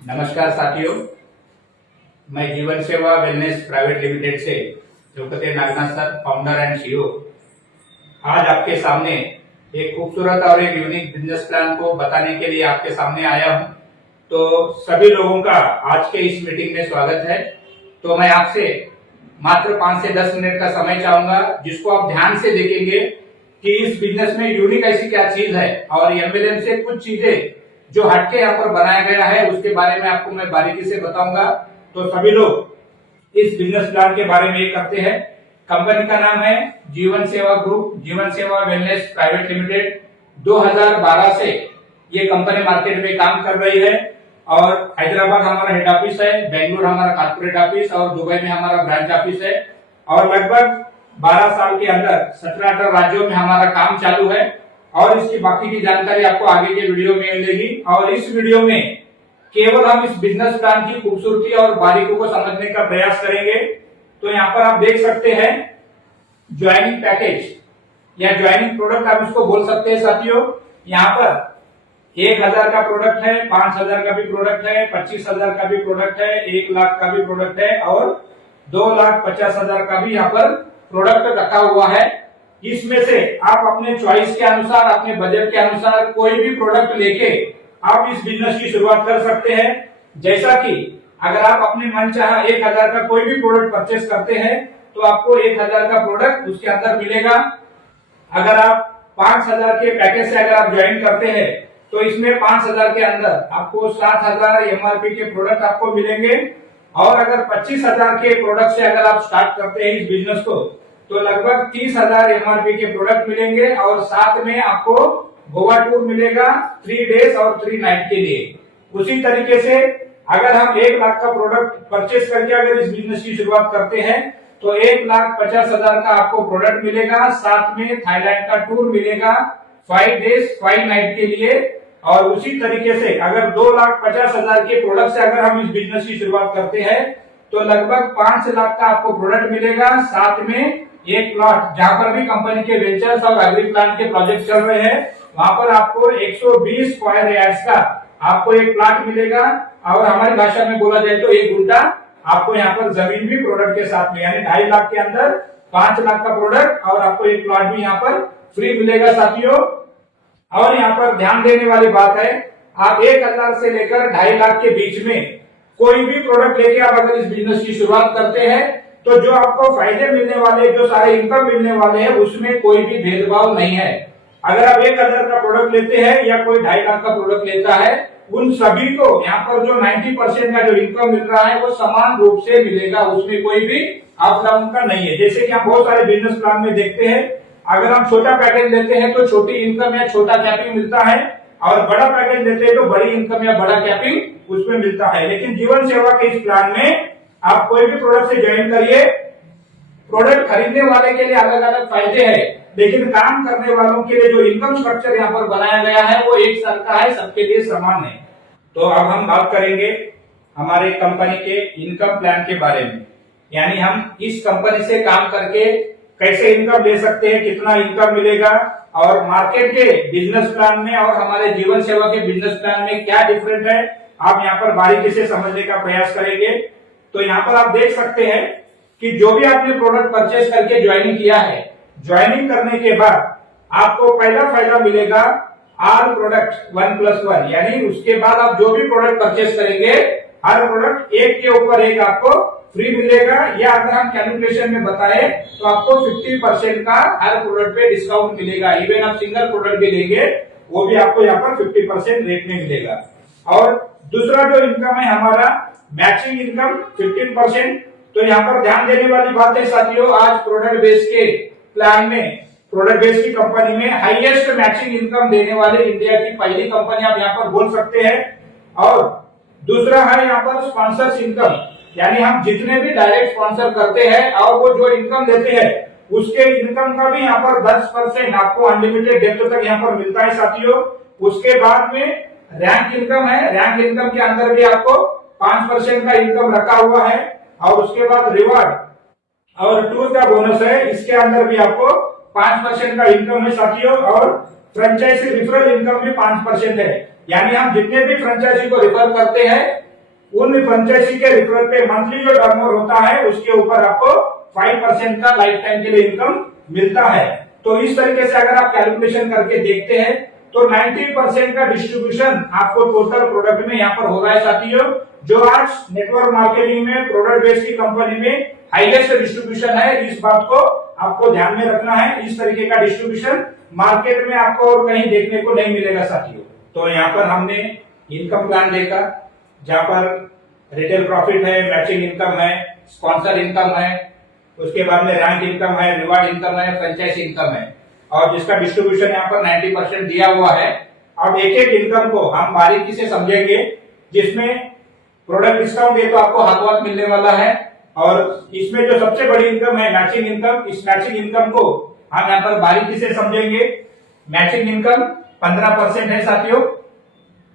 नमस्कार साथियों, मैं जीवन सेवा वेलनेस प्राइवेट लिमिटेड से Jogte Nagnath sir, founder and CEO, आज आपके सामने एक खूबसूरत और एक यूनिक बिजनेस प्लान को बताने के लिए आपके सामने आया हूं। तो सभी लोगों का आज के इस मीटिंग में स्वागत है। तो मैं आपसे मात्र 5 से 10 मिनट का समय चाहूंगा, जिसको आप ध्यान से देखेंगे कि इस बिजनेस में यूनिक ऐसी क्या चीज है और एमएलएम से कुछ चीजें जो हटके यहाँ पर बनाया गया है उसके बारे में आपको मैं बारीकी से बताऊंगा। तो सभी लोग इस बिजनेस प्लान के बारे में ये करते हैं। कंपनी का नाम है जीवन सेवा ग्रुप, जीवन सेवा वेलनेस प्राइवेट लिमिटेड। 2012 से ये कंपनी मार्केट में काम कर रही है और हैदराबाद हमारा हेड ऑफिस है, बेंगलुरु हमारा कॉर्पोरेट ऑफिस और दुबई में हमारा ब्रांच ऑफिस है। और लगभग 12 साल के अंदर 17-18 राज्यों में हमारा काम चालू है और इसकी बाकी की जानकारी आपको आगे के वीडियो में मिलेगी। और इस वीडियो में केवल हम इस बिजनेस प्लान की खूबसूरती और बारीकियों को समझने का प्रयास करेंगे। तो यहाँ पर आप देख सकते हैं ज्वाइनिंग पैकेज या ज्वाइनिंग प्रोडक्ट आप इसको बोल सकते हैं साथियों। यहाँ पर 1000 का प्रोडक्ट है, 5000 का भी प्रोडक्ट है, 25,000 का भी प्रोडक्ट है, 1 लाख का भी प्रोडक्ट है और 2,50,000 का भी यहाँ पर प्रोडक्ट रखा हुआ है। इसमें से आप अपने चॉइस के अनुसार, अपने बजट के अनुसार कोई भी प्रोडक्ट लेके आप इस बिजनेस की शुरुआत कर सकते हैं। जैसा कि अगर आप अपने मन चाहा 1000 का कोई भी प्रोडक्ट परचेस करते हैं तो आपको 1000 का प्रोडक्ट उसके अंदर मिलेगा। अगर आप 5000 के पैकेज से अगर आप ज्वाइन करते हैं तो इसमें 5000 के अंदर आपको 7000 एमआरपी के प्रोडक्ट आपको मिलेंगे। और अगर 25,000 के प्रोडक्ट से अगर आप स्टार्ट करते हैं इस बिजनेस को तो लगभग 30,000 एमआरपी के प्रोडक्ट मिलेंगे और साथ में आपको गोवा टूर मिलेगा 3 डेज और 3 नाइट के लिए। उसी तरीके से अगर हम 1 लाख का प्रोडक्ट परचेस करके अगर इस बिजनेस की शुरुआत करते हैं तो 1,50,000 का आपको प्रोडक्ट मिलेगा, साथ में थाईलैंड का टूर मिलेगा 5 डेज 5 नाइट के लिए। और उसी तरीके से अगर 2,50,000 के प्रोडक्ट से अगर हम इस बिजनेस की शुरुआत करते हैं तो लगभग 5 लाख का आपको प्रोडक्ट मिलेगा, साथ में एक प्लॉट, जहां पर भी कंपनी के वेंचर्स और एग्री प्लांट के प्रोजेक्ट चल रहे हैं वहां पर आपको 120 स्क्वायर यार्ड्स का आपको एक प्लॉट मिलेगा। और हमारी भाषा में बोला जाए तो 1 गुंठा आपको यहाँ पर जमीन भी प्रोडक्ट के साथ में, यानी 2.5 लाख के अंदर 5 लाख का प्रोडक्ट और आपको एक प्लॉट भी यहाँ पर फ्री मिलेगा साथियों। और यहाँ पर ध्यान देने वाली बात है, आप 1,000 से लेकर 2.5 लाख के बीच में कोई भी प्रोडक्ट लेके आप अगर इस बिजनेस की शुरुआत करते हैं तो जो आपको फायदे मिलने वाले, जो सारे इनकम मिलने वाले हैं उसमें कोई भी भेदभाव नहीं है। अगर आप 1,000 का प्रोडक्ट लेते हैं या कोई 2.5 लाख का प्रोडक्ट लेता है, उन सभी को यहाँ पर जो 90% का जो इनकम मिल रहा है वो समान रूप से मिलेगा, उसमें कोई भी अप डाउन का नहीं है। जैसे कि हम बहुत सारे बिजनेस प्लान में देखते हैं, अगर हम छोटा पैकेज लेते हैं तो छोटी इनकम या छोटा कैपिंग मिलता है और बड़ा पैकेज लेते हैं तो बड़ी इनकम या बड़ा कैपिंग उसमें मिलता है। लेकिन जीवन सेवा के इस प्लान में आप कोई भी प्रोडक्ट से ज्वाइन करिए, प्रोडक्ट खरीदने वाले के लिए अलग अलग फायदे हैं, लेकिन काम करने वालों के लिए जो इनकम स्ट्रक्चर यहाँ पर बनाया गया है वो एक सर का है, सबके लिए समान है। तो अब हम बात करेंगे हमारे कंपनी के इनकम प्लान के बारे में, यानी हम इस कंपनी से काम करके कैसे इनकम ले सकते हैं, कितना इनकम मिलेगा और मार्केट के बिजनेस प्लान में और हमारे जीवन सेवा के बिजनेस प्लान में क्या डिफरेंट है, आप यहाँ पर बारीकी से समझने का प्रयास करेंगे। तो यहाँ पर आप देख सकते हैं कि जो भी आपने प्रोडक्ट परचेस करके ज्वाइनिंग किया है, ज्वाइनिंग करने के बाद आपको पहला फायदा मिलेगा आर प्रोडक्ट 1+1, यानी उसके बाद आप जो भी प्रोडक्ट परचेस करेंगे हर प्रोडक्ट एक के ऊपर एक आपको फ्री मिलेगा। या अगर हम कैलकुलेशन में बताएं तो आपको 50% का हर प्रोडक्ट पे डिस्काउंट मिलेगा। इवन आप सिंगल प्रोडक्ट भी लेंगे वो भी आपको यहाँ पर 50% रेट में मिलेगा। और दूसरा जो इनकम है हमारा मैचिंग इनकम 15%। तो यहाँ पर ध्यान देने वाली बात है साथियों, आज प्रोडक्ट बेस के प्लान में, प्रोडक्ट बेस की कंपनी में हाईएस्ट मैचिंग इनकम देने वाले इंडिया की पहली कंपनी आप यहाँ पर बोल सकते हैं। और दूसरा है यहाँ पर स्पॉन्सर्स इनकम, यानी हम जितने भी डायरेक्ट स्पॉन्सर करते हैं और वो जो इनकम देते हैं उसके इनकम का भी यहाँ पर 10% आपको अनलिमिटेड डेप्थ तक यहाँ पर मिलता है साथियों। उसके बाद में रैंक इनकम है, रैंक इनकम के अंदर भी आपको 5% का इनकम रखा हुआ है। और उसके बाद रिवार्ड और टूर का बोनस है, इसके अंदर भी आपको 5% का इनकम है साथियों। और फ्रेंचाइजी रिफरल इनकम भी 5% है, यानी हम जितने भी फ्रेंचाइजी को रिफर करते हैं उन फ्रेंचाइजी के रेफरल पे मंथली जो टर्नओवर होता है उसके ऊपर आपको 5% का लाइफ टाइम के लिए इनकम मिलता है। तो इस तरीके से अगर आप कैलकुलेशन करके देखते हैं तो 90% का डिस्ट्रीब्यूशन आपको टोटल प्रोडक्ट में यहाँ पर हो रहा है साथियों, जो आज नेटवर्क मार्केटिंग में प्रोडक्ट बेस्ड की कंपनी में हाईएस्ट डिस्ट्रीब्यूशन है। इस बात को आपको ध्यान में रखना है। इस तरीके का डिस्ट्रीब्यूशन मार्केट में आपको और कहीं देखने को नहीं मिलेगा साथियों। तो यहाँ पर हमने इनकम प्लान देखा जहाँ पर रिटेल प्रॉफिट है, मैचिंग इनकम है, स्पॉन्सर इनकम है, उसके बाद में रैंक इनकम है, रिवार्ड इनकम है, फ्रेंचाइज इनकम है, और जिसका डिस्ट्रीब्यूशन यहाँ पर 90% दिया हुआ है। अब एक एक इनकम को हम बारीकी से समझेंगे, जिसमें प्रोडक्ट डिस्काउंट ये तो आपको हाथों हाथ मिलने वाला है, और इसमें जो सबसे बड़ी इनकम है मैचिंग इनकम, इस मैचिंग इनकम को हम यहाँ पर बारीकी से समझेंगे। मैचिंग इनकम 15% है साथियों,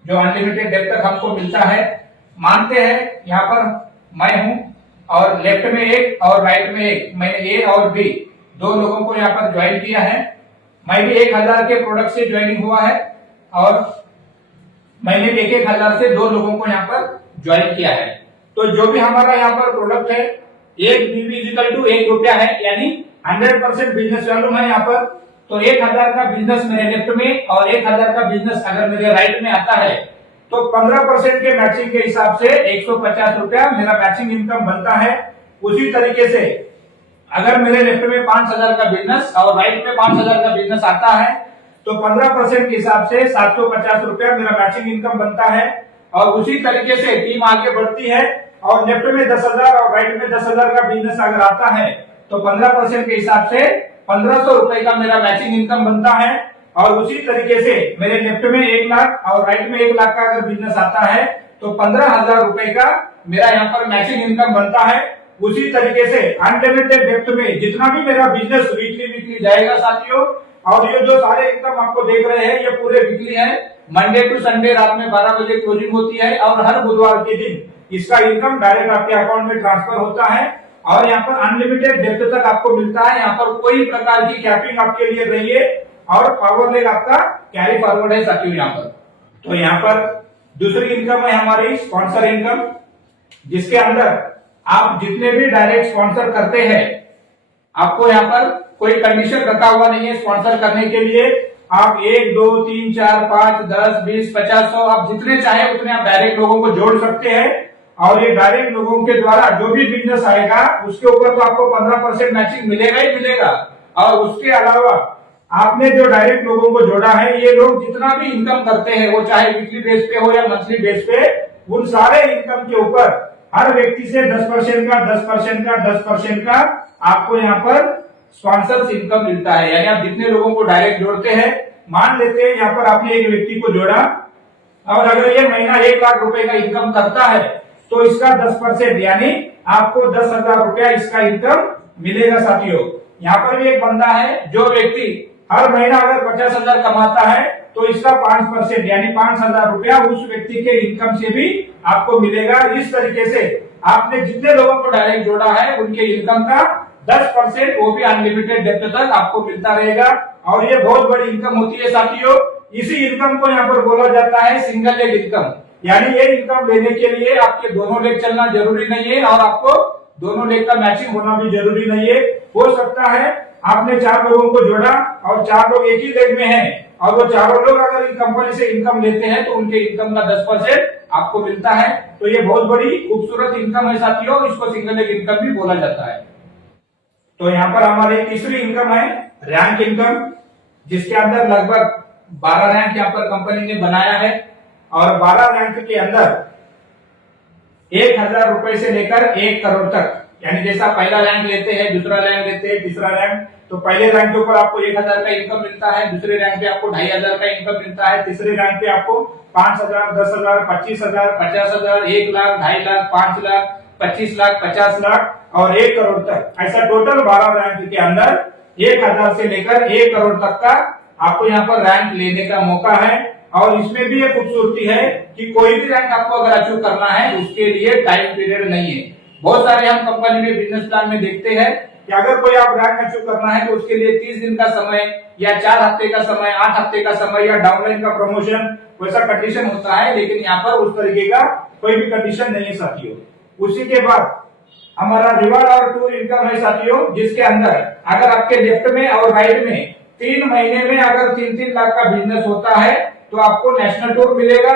जो अनलिमिटेड डेट तक हमको मिलता है। मानते हैं यहाँ पर मैं हूं और लेफ्ट में एक और राइट में एक, मैंने ए और बी दो लोगों को यहाँ पर ज्वाइन किया है। मैं भी 1000 के प्रोडक्ट से ज्वाइनिंग हुआ है और मैंने भी 1000 से दो लोगों को यहाँ पर ज्वाइन किया है। तो जो भी हमारा यहाँ पर प्रोडक्ट है, एक बीबी इक्वल टू 1 रुपया है, यानी 100% बिजनेस वैल्यू है यहाँ पर। तो 1000 का बिजनेस मेरे लेफ्ट में और 1000 का बिजनेस अगर मेरे राइट में आता है तो 15% के मैचिंग के हिसाब से 150 रुपया मेरा मैचिंग इनकम बनता है। उसी तरीके से अगर मेरे लेफ्ट में 5000 का बिजनेस और राइट में 5000 का बिजनेस आता है तो 15% के हिसाब से 750 रुपया मेरा मैचिंग इनकम बनता है। और उसी तरीके से टीम आगे बढ़ती है और लेफ्ट में 10,000 और राइट में 10,000 का बिजनेस अगर आता है तो 15% के हिसाब से 1500 रुपए का मेरा मैचिंग इनकम बनता है। और उसी तरीके से मेरे लेफ्ट में 1 लाख और राइट में 1 लाख का अगर बिजनेस आता है तो 15,000 रुपए का मेरा यहाँ पर मैचिंग इनकम बनता है। उसी तरीके से अनलिमिटेड डेप्थ में जितना भी मेरा बिजनेस वीकली जाएगा साथियों, और ये जो सारे इनकम आपको देख रहे हैं ये पूरे वीकली है। मंडे टू संडे रात में 12 बजे क्लोजिंग होती है और हर बुधवार के दिन इसका इनकम डायरेक्ट आपके अकाउंट में ट्रांसफर होता है। और यहाँ पर अनलिमिटेड डेप्थ तक आपको मिलता है। यहाँ पर कोई प्रकार की कैपिंग आपके लिए नहीं है और पावर लेग आपका कैरी फॉरवर्ड है साथियों यहाँ पर। तो यहाँ पर दूसरी इनकम है हमारी स्पॉन्सर इनकम, जिसके अंदर आप जितने भी डायरेक्ट स्पॉन्सर करते हैं आपको यहाँ पर कोई कंडीशन रखा हुआ नहीं है स्पॉन्सर करने के लिए। आप 1, 2, 3, 4, 5, 10, 20, 50, 100 आप जितने चाहे उतने आप डायरेक्ट लोगों को जोड़ सकते हैं। और ये डायरेक्ट लोगों के द्वारा जो भी बिजनेस आएगा उसके ऊपर तो आपको 15% मैचिंग मिलेगा ही मिलेगा। और उसके अलावा आपने जो डायरेक्ट लोगों को जोड़ा है, ये लोग जितना भी इनकम करते हैं वो चाहे वीकली बेस पे हो या मंथली बेस पे, उन सारे इनकम के ऊपर हर व्यक्ति से 10% का 10% का 10% का आपको यहाँ पर स्पॉन्सर्स इनकम मिलता है। यानी आप जितने लोगों को डायरेक्ट जोड़ते हैं, मान लेते हैं यहाँ पर आपने एक व्यक्ति को जोड़ा और अगर ये महीना 1 लाख रुपए का इनकम करता है तो इसका 10% यानी आपको 10,000 रुपया इसका इनकम मिलेगा साथियों। यहाँ पर भी एक बंदा है जो व्यक्ति हर महीना अगर 50,000 कमाता है तो इसका 5% यानी 5,000 रुपया उस व्यक्ति के इनकम से भी आपको मिलेगा। इस तरीके से आपने जितने लोगों को डायरेक्ट जोड़ा है उनके इनकम का 10% वो भी अनलिमिटेड डेप्थ तक आपको मिलता रहेगा। और ये बहुत बड़ी इनकम होती है साथियों। इसी इनकम को यहाँ पर बोला जाता है सिंगल लेग इनकम। यानी ये इनकम लेने के लिए आपके दोनों लेग चलना जरूरी नहीं है और आपको दोनों लेग का मैचिंग होना भी जरूरी नहीं है। हो सकता है आपने 4 लोगों को जोड़ा और 4 लोग एक ही लेग में हैं और वो चारों लोग अगर इस कंपनी से इनकम लेते हैं तो उनके इनकम का 10% आपको मिलता है। तो ये बहुत बड़ी खूबसूरत इनकम है साथियों, इसको सिंगल लेग इनकम भी बोला जाता है। तो यहाँ पर हमारी तीसरी इनकम है रैंक इनकम, जिसके अंदर लगभग 12 रैंक यहाँ पर कंपनी ने बनाया है। और 12 रैंक के अंदर 1000 रुपए से लेकर 1 करोड़ तक, यानी जैसा पहला रैंक लेते हैं, दूसरा रैंक लेते हैं, तीसरा रैंक, तो पहले रैंक के ऊपर आपको 1000 का इनकम मिलता है, दूसरे रैंक पे आपको 2500 का इनकम मिलता है, तीसरे रैंक पे आपको 5000, 10,000, 25,000, 50,000, 1 लाख, 2.5 लाख, 5 लाख, 25 लाख, 50 लाख और 1 करोड़ तक। ऐसा टोटल 12 रैंक के अंदर 1000 से लेकर 1 करोड़ तक का आपको यहाँ पर रैंक लेने का मौका है। और इसमें भी एक खूबसूरती है कि कोई भी रैंक आपको अगर अचीव करना है उसके लिए टाइम पीरियड नहीं है। बहुत सारे हम कंपनी में बिजनेस प्लान में देखते हैं कि अगर कोई आप रैंक अचीव करना है तो उसके लिए 30 दिन का समय या 4 हफ्ते का समय, 8 हफ्ते का समय या डाउनलाइन का प्रमोशन वैसा कंडीशन होता है, लेकिन यहाँ पर उस तरीके का कोई भी कंडीशन नहीं है साथियों। उसी के बाद हमारा रिवार्ड और टूर इनकम है साथियों, जिसके अंदर अगर आपके लेफ्ट में और राइट में 3 महीने में अगर 3-3 लाख का बिजनेस होता है तो आपको नेशनल टूर मिलेगा,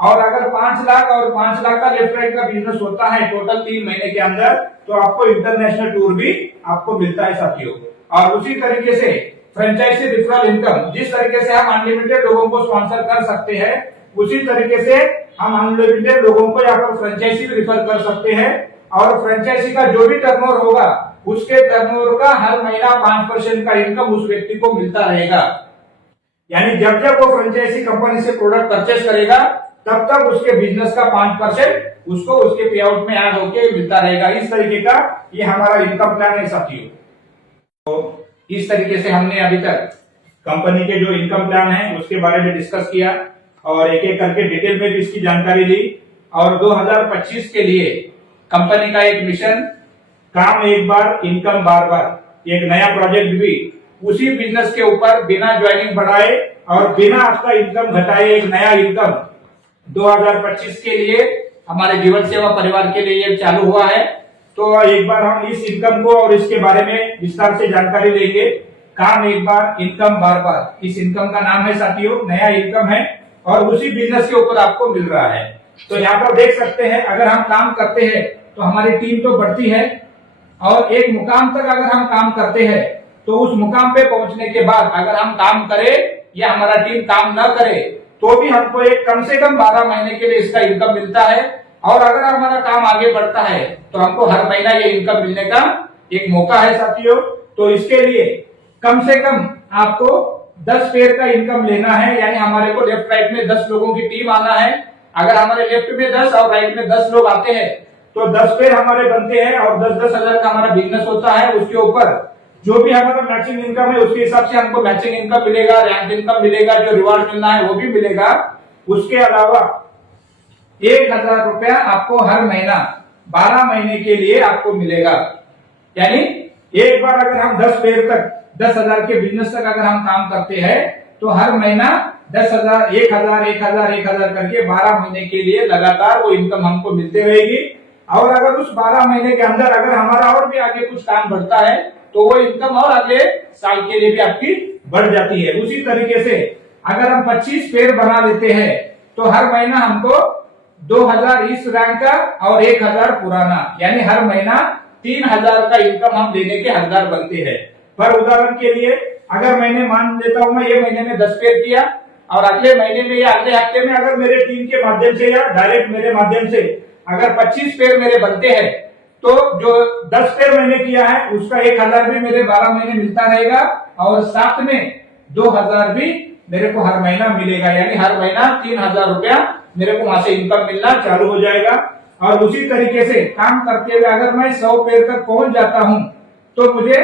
और अगर 5 लाख और 5 लाख का लेफ्ट राइट का बिजनेस होता है टोटल 3 महीने के अंदर, तो आपको इंटरनेशनल टूर भी आपको मिलता है साथियों। और उसी तरीके से फ्रेंचाइजी रेफरल इनकम, जिस तरीके से हम अनलिमिटेड लोगों को स्पॉन्सर कर सकते हैं, उसी तरीके से हम अनलिमिटेड लोगों को यहाँ पर फ्रेंचाइजी भी रिफर कर सकते हैं। और फ्रेंचाइजी का जो भी टर्नओवर होगा उसके टर्नओवर का हर महीना 5% का इनकम उस व्यक्ति को मिलता रहेगा। यानी जब जब वो फ्रेंचाइजी कंपनी से प्रोडक्ट परचेस करेगा तब तक उसके बिजनेस का 5% उसको उसके पे आउट में ऐड होके मिलता रहेगा। इस तरीके का ये हमारा इनकम प्लान है साथियों। तो इस तरीके से हमने अभी तक कंपनी के जो इनकम प्लान है उसके बारे में डिस्कस किया और एक एक करके डिटेल में भी इसकी जानकारी ली। और 2025 के लिए कंपनी का एक मिशन, काम एक बार इनकम बार बार, एक नया प्रोजेक्ट भी उसी बिजनेस के ऊपर बिना ज्वाइनिंग बढ़ाए और बिना आपका इनकम घटाए एक नया इनकम 2025 के लिए हमारे जीवन सेवा परिवार के लिए ये चालू हुआ है। तो एक बार हम इस इनकम को और इसके बारे में विस्तार से जानकारी लेंगे। काम एक बार इनकम बार बार, इस इनकम का नाम है साथियों, नया इनकम है और उसी बिजनेस के ऊपर आपको मिल रहा है। तो यहाँ पर देख सकते हैं, अगर हम काम करते हैं तो हमारी टीम तो बढ़ती है और एक मुकाम तक अगर हम काम करते हैं तो उस मुकाम पे पहुंचने के बाद अगर हम काम करें या हमारा टीम काम न करे तो भी हमको एक कम से कम 12 महीने के लिए इसका इनकम मिलता है। और अगर हमारा काम आगे बढ़ता है तो हमको हर महीना ये इनकम मिलने का एक मौका है साथियों। तो इसके लिए कम से कम आपको 10 पेयर का इनकम लेना है, यानी हमारे को लेफ्ट राइट में 10 लोगों की टीम आना है। अगर हमारे लेफ्ट में 10 और राइट में 10 लोग आते हैं तो 10 पेयर हमारे बनते हैं और 10-10 हजार का हमारा बिजनेस होता है। उसके ऊपर जो भी हमारा मैचिंग इनकम है उसके हिसाब से हमको मैचिंग इनकम मिलेगा, रैंक इनकम मिलेगा, जो रिवार्ड मिलना है वो भी मिलेगा। उसके अलावा 1000 रुपया आपको हर महीना 12 महीने के लिए आपको मिलेगा। यानी एक बार अगर हम 10 पेयर तक 10,000 के बिजनेस तक अगर हम काम करते हैं तो हर महीना 10,000 1,000 करके 12 महीने के लिए लगातार वो इनकम हमको मिलते रहेगी। और अगर उस 12 महीने के अंदर अगर हमारा और भी आगे कुछ काम बढ़ता है तो वो इनकम और अगले साल के लिए भी आपकी बढ़ जाती है। उसी तरीके से अगर हम 25 पेयर बना लेते हैं तो हर महीना हमको 2000 इस रैंक का और 1000 पुराना, यानी हर महीना 3000 का इनकम हम देने के हकदार बनते हैं। पर उदाहरण के लिए अगर मैंने मान लेता हूं मैं ये महीने में 10 पेयर किया और अगले महीने में या अगले हफ्ते में अगर मेरे टीम के माध्यम से या डायरेक्ट मेरे माध्यम से अगर 25 पेयर मेरे बनते हैं तो जो 10 पेयर मैंने किया है उसका 1000 भी मेरे 12 महीने मिलता रहेगा और साथ में 2000 भी मेरे को हर महीना मिलेगा। यानी हर महीना 3000 रुपया मेरे को वहां से इनकम मिलना चालू हो जाएगा। और उसी तरीके से काम करते हुए अगर मैं 100 पेयर तक पहुंच जाता हूं तो मुझे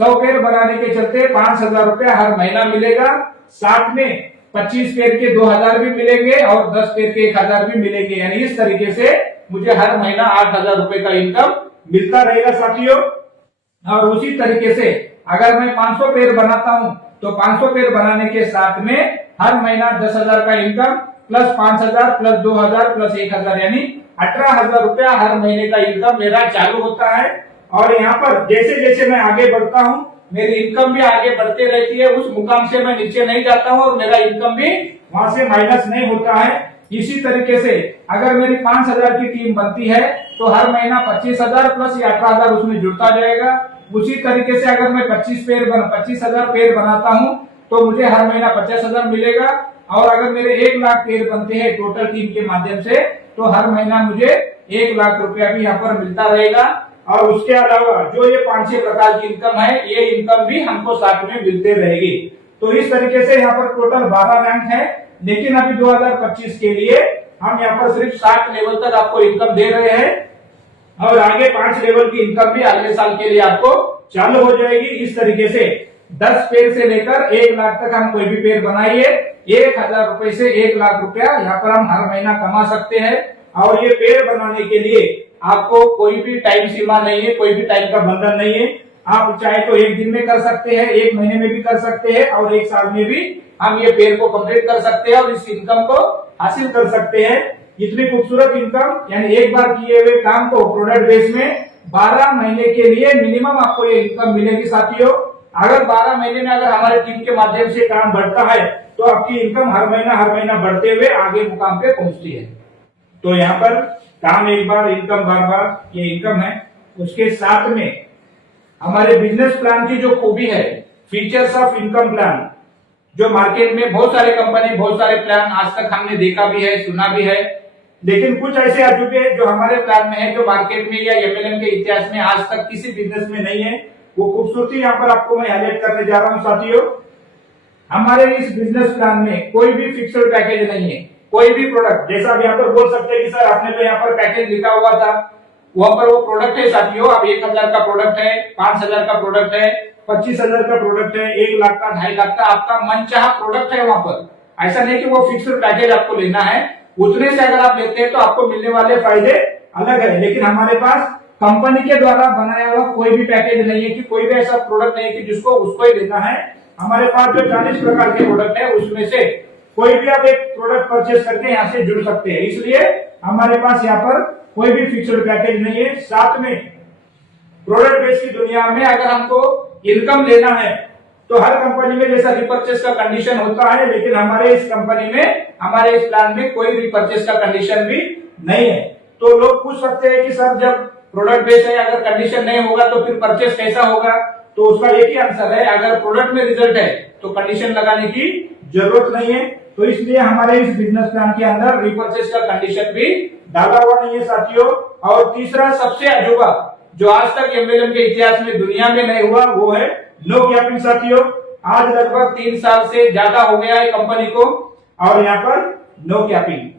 100 पेयर बनाने के चलते 5000 रुपया हर महीना मिलेगा। साथ में 25 पेयर के 2000 भी मिलेंगे और 10 पेयर के 1000 भी मिलेंगे। यानी इस तरीके से मुझे हर महीना 8000 रुपए का इनकम मिलता रहेगा साथियों। और उसी तरीके से अगर मैं 500 पेयर बनाता हूं तो 500 पेयर बनाने के साथ में हर महीना 10,000 का इनकम प्लस 5,000 प्लस 2,000 प्लस 1,000 यानी 18,000 रुपया हर महीने का इनकम मेरा चालू होता है। और यहाँ पर जैसे जैसे मैं आगे बढ़ता हूँ मेरी इनकम भी आगे बढ़ती रहती है। उस मुकाम से मैं नीचे नहीं जाता हूँ और मेरा इनकम भी वहां से माइनस नहीं होता है। इसी तरीके से अगर मेरी 5,000 की टीम बनती है तो हर महीना 25,000 प्लस 18,000 उसमें जुड़ता जाएगा। उसी तरीके से अगर मैं 25,000 पेयर बनाता हूं तो मुझे हर महीना 50,000 मिलेगा। और अगर मेरे 1 लाख पेयर बनते हैं टोटल टीम के माध्यम से तो हर महीना मुझे 1 लाख रुपया भी यहाँ पर मिलता रहेगा। और उसके अलावा जो ये 5-6 प्रकार की इनकम है ये इनकम भी हमको साथ में मिलते रहेगी। तो इस तरीके से यहाँ पर टोटल 12 रैंक है, लेकिन अभी 2025 के लिए हम यहाँ पर सिर्फ 60 लेवल तक आपको इनकम दे रहे हैं और आगे 5 लेवल की इनकम भी अगले साल के लिए आपको चालू हो जाएगी। इस तरीके से 10 पेयर से लेकर 1 लाख तक हम कोई भी पेयर बनाइए 1,000 रुपए से 1 लाख रुपया यहाँ पर हम हर महीना कमा सकते हैं। और ये पेयर बनाने के लिए आपको कोई भी टाइम सीमा नहीं है, कोई भी टाइम का बंधन नहीं है। आप चाहे तो एक दिन में कर सकते हैं, एक महीने में भी कर सकते हैं और एक साल में भी हम ये पेड़ को कंप्लीट कर सकते हैं और इस इनकम को हासिल कर सकते हैं। इतनी खूबसूरत इनकम, यानी एक बार किए हुए काम को प्रोडक्ट बेस में 12 महीने के लिए मिनिमम आपको ये इनकम मिलेगी साथियों। अगर 12 महीने में अगर हमारे टीम के माध्यम से काम बढ़ता है तो आपकी इनकम हर महीना बढ़ते हुए आगे मुकाम पे पहुंचती है। तो यहाँ पर काम एक बार, इनकम बार बार, ये इनकम है। उसके साथ में हमारे बिजनेस प्लान की जो खूबी है, फीचर्स ऑफ इनकम प्लान, जो मार्केट में बहुत सारे कंपनी, बहुत सारे प्लान आज तक हमने देखा भी है, सुना भी है, लेकिन कुछ ऐसे अजूबे जो हमारे प्लान में है, जो मार्केट में या एमएलएम के इतिहास में आज तक किसी बिजनेस में नहीं है, वो खूबसूरती यहाँ पर आपको मैं हाईलाइट करने जा रहा हूँ साथियों। हमारे इस बिजनेस प्लान में कोई भी फिक्स्ड पैकेज नहीं है। कोई भी प्रोडक्ट, जैसा आप यहाँ पर बोल सकते हैं कि सर आपने तो यहाँ पर पैकेज लिखा हुआ था, वहां पर वो प्रोडक्ट है साथियों। अब 1,000 का प्रोडक्ट है, 5,000 का प्रोडक्ट है, 25,000 का प्रोडक्ट है, 1 लाख का, 2.5 लाख का, आपका मनचाहा प्रोडक्ट है वहां पर। ऐसा नहीं कि वो फिक्स्ड पैकेज आपको लेना है, उतने से अगर आप लेते हैं तो आपको मिलने वाले फायदे अलग है। लेकिन हमारे पास कंपनी के द्वारा बनाया हुआ कोई भी पैकेज नहीं है कि कोई भी ऐसा प्रोडक्ट नहीं है कि जिसको उसको ही लेना है। हमारे पास जो 40 प्रकार के प्रोडक्ट है उसमें से कोई भी आप एक प्रोडक्ट परचेज करके यहाँ से जुड़ सकते हैं। इसलिए हमारे पास यहाँ पर कोई भी फिक्स्ड पैकेज नहीं है। साथ में प्रोडक्ट बेस की दुनिया में अगर हमको इनकम लेना है तो हर कंपनी में जैसा रिपर्चेस का कंडीशन होता है, लेकिन हमारे इस कंपनी में, हमारे इस प्लान में कोई रिपर्चेस का कंडीशन भी नहीं है। तो लोग पूछ सकते हैं कि सर जब प्रोडक्ट बेस है, अगर कंडीशन नहीं होगा तो फिर परचेस कैसा होगा? तो उसका एक ही आंसर है, अगर प्रोडक्ट में रिजल्ट है तो कंडीशन लगाने की जरूरत नहीं है। तो इसलिए हमारे इस बिजनेस प्लान के अंदर रिपर्चेस का कंडीशन भी डाला हुआ नहीं है साथियों। और तीसरा सबसे अजूबा जो आज तक एमएलएम के इतिहास में दुनिया में नहीं हुआ, वो है नो कैपिंग साथियों। आज लगभग 3 साल से ज्यादा हो गया है कंपनी को और यहाँ पर नो कैपिंग।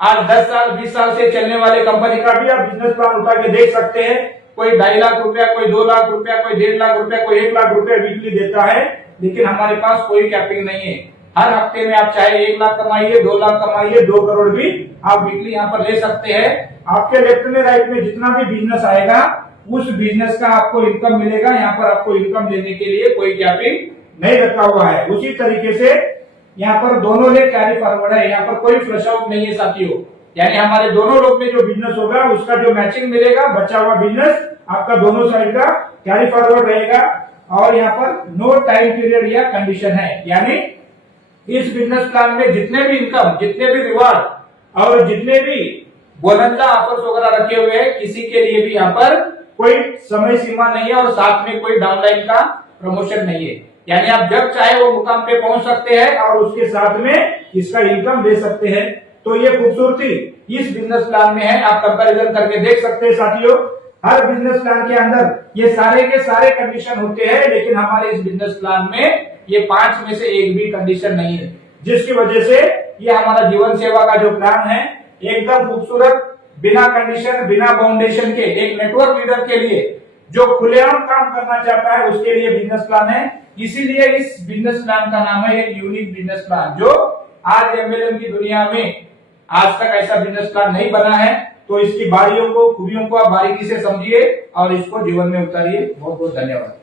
आज 10 साल 20 साल से चलने वाले कंपनी का भी आप बिजनेस प्लान उठा के देख सकते हैं। कोई 2.5 लाख रुपया, कोई 2 लाख रुपया, कोई 1.5 लाख रुपया, कोई 1 लाख रुपया वीकली देता है, लेकिन हमारे पास कोई कैपिंग नहीं है। हर हफ्ते में आप चाहे 1 लाख कमाइए, 2 लाख कमाइए, 2 करोड़ भी आप वीकली यहाँ पर ले सकते हैं। आपके लेफ्ट में राइट में जितना भी बिजनेस आएगा उस बिजनेस का आपको इनकम मिलेगा। यहाँ पर आपको इनकम लेने के लिए कोई कैपिंग नहीं रखा हुआ है। उसी तरीके से यहाँ पर दोनों ले कैरी फॉरवर्ड है, यहाँ पर कोई फ्लश आउट नहीं है साथियों। यानी हमारे दोनों लोग में जो बिजनेस होगा उसका जो मैचिंग मिलेगा, बचा हुआ बिजनेस आपका दोनों साइड का कैरी फॉरवर्ड रहेगा। और यहाँ पर नो टाइम पीरियड या कंडीशन है, यानी इस बिजनेस प्लान में जितने भी इनकम, जितने भी रिवार्ड और जितने भी बोनस ऑफर्स वगैरह रखे हुए हैं, किसी के लिए भी यहाँ पर कोई समय सीमा नहीं है और साथ में कोई डाउनलाइन का प्रमोशन नहीं है। यानी आप जब चाहे वो मुकाम पे पहुंच सकते हैं और उसके साथ में इसका इनकम दे सकते हैं। तो ये खूबसूरती इस बिजनेस प्लान में है, आप कंपैरिजन करके देख सकते हैं साथियों। हर बिजनेस प्लान के अंदर ये सारे के सारे कंडीशन होते हैं, लेकिन हमारे इस बिजनेस प्लान में ये 5 में से एक भी कंडीशन नहीं है, जिसकी वजह से ये हमारा जीवन सेवा का जो प्लान है एकदम खूबसूरत, बिना कंडीशन, बिना फाउंडेशन के, एक नेटवर्क लीडर के लिए जो खुलेआम काम करना चाहता है उसके लिए बिजनेस प्लान है। इसीलिए इस बिजनेस प्लान का नाम है एक यूनिक बिजनेस प्लान, जो आज एमएलएम की दुनिया में आज तक ऐसा बिजनेस प्लान नहीं बना है। तो इसकी बारियों को, खूबियों को आप बारीकी से समझिए और इसको जीवन में उतारिए। बहुत बहुत धन्यवाद।